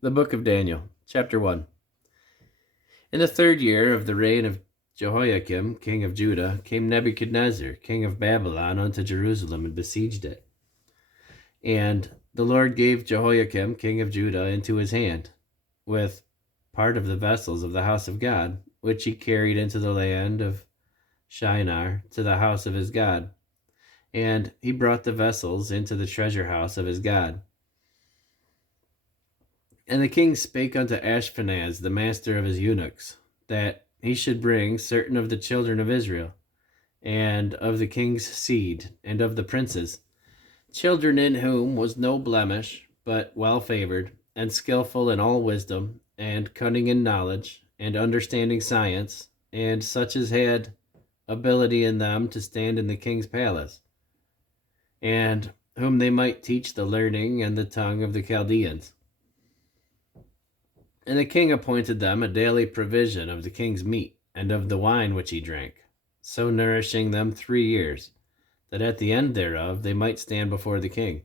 The Book of Daniel, Chapter 1. In the 3rd year of the reign of Jehoiakim, king of Judah, came Nebuchadnezzar, king of Babylon, unto Jerusalem, and besieged it. And the Lord gave Jehoiakim, king of Judah, into his hand, with part of the vessels of the house of God, which he carried into the land of Shinar, to the house of his God. And he brought the vessels into the treasure house of his God. And the king spake unto Ashpenaz, the master of his eunuchs, that he should bring certain of the children of Israel, and of the king's seed, and of the princes, children in whom was no blemish, but well favored, and skillful in all wisdom, and cunning in knowledge, and understanding science, and such as had ability in them to stand in the king's palace, and whom they might teach the learning and the tongue of the Chaldeans. And the king appointed them a daily provision of the king's meat, and of the wine which he drank, so nourishing them 3 years, that at the end thereof they might stand before the king.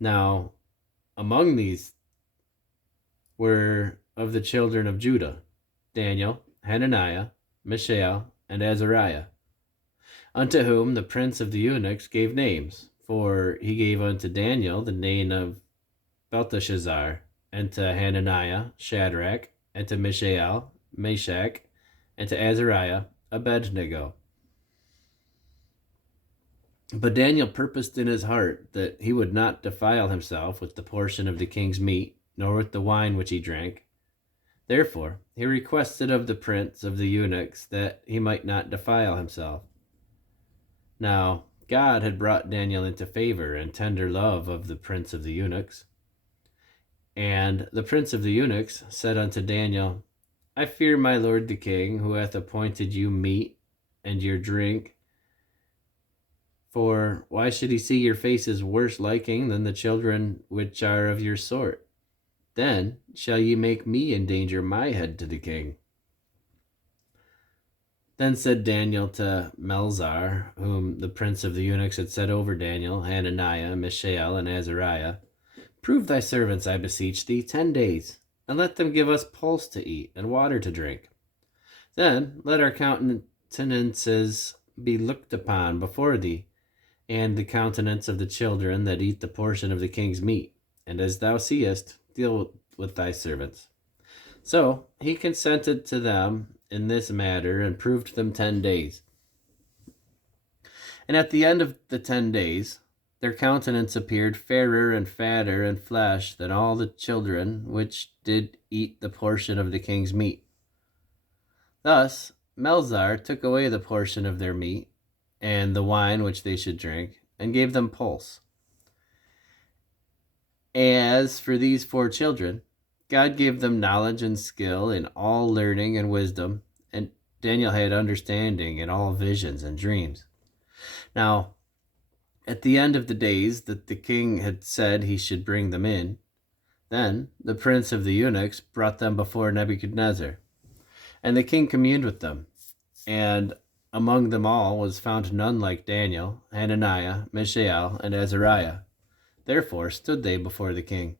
Now, among these were of the children of Judah, Daniel, Hananiah, Mishael, and Azariah, unto whom the prince of the eunuchs gave names, for he gave unto Daniel the name of Belteshazzar, and to Hananiah, Shadrach, and to Mishael, Meshach, and to Azariah, Abednego. But Daniel purposed in his heart that he would not defile himself with the portion of the king's meat, nor with the wine which he drank. Therefore he requested of the prince of the eunuchs that he might not defile himself. Now God had brought Daniel into favor and tender love of the prince of the eunuchs. And the prince of the eunuchs said unto Daniel, I fear my lord the king, who hath appointed you meat and your drink. For why should he see your faces worse liking than the children which are of your sort? Then shall ye make me endanger my head to the king. Then said Daniel to Melzar, whom the prince of the eunuchs had set over Daniel, Hananiah, Mishael, and Azariah, Prove thy servants, I beseech thee, 10 days, and let them give us pulse to eat and water to drink. Then let our countenances be looked upon before thee, and the countenance of the children that eat the portion of the king's meat, and as thou seest, deal with thy servants. So he consented to them in this matter, and proved them 10 days. And at the end of the 10 days, their countenance appeared fairer and fatter in flesh than all the children which did eat the portion of the king's meat. Thus Melzar took away the portion of their meat, and the wine which they should drink, and gave them pulse. As for these 4 children, God gave them knowledge and skill in all learning and wisdom, and Daniel had understanding in all visions and dreams. Now, at the end of the days that the king had said he should bring them in, then the prince of the eunuchs brought them before Nebuchadnezzar. And the king communed with them, and among them all was found none like Daniel, Hananiah, Mishael, and Azariah. Therefore stood they before the king.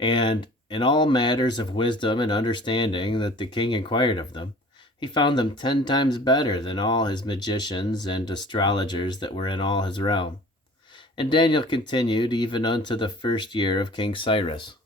And in all matters of wisdom and understanding that the king inquired of them, he found them 10 times better than all his magicians and astrologers that were in all his realm. And Daniel continued even unto the 1st year of King Cyrus.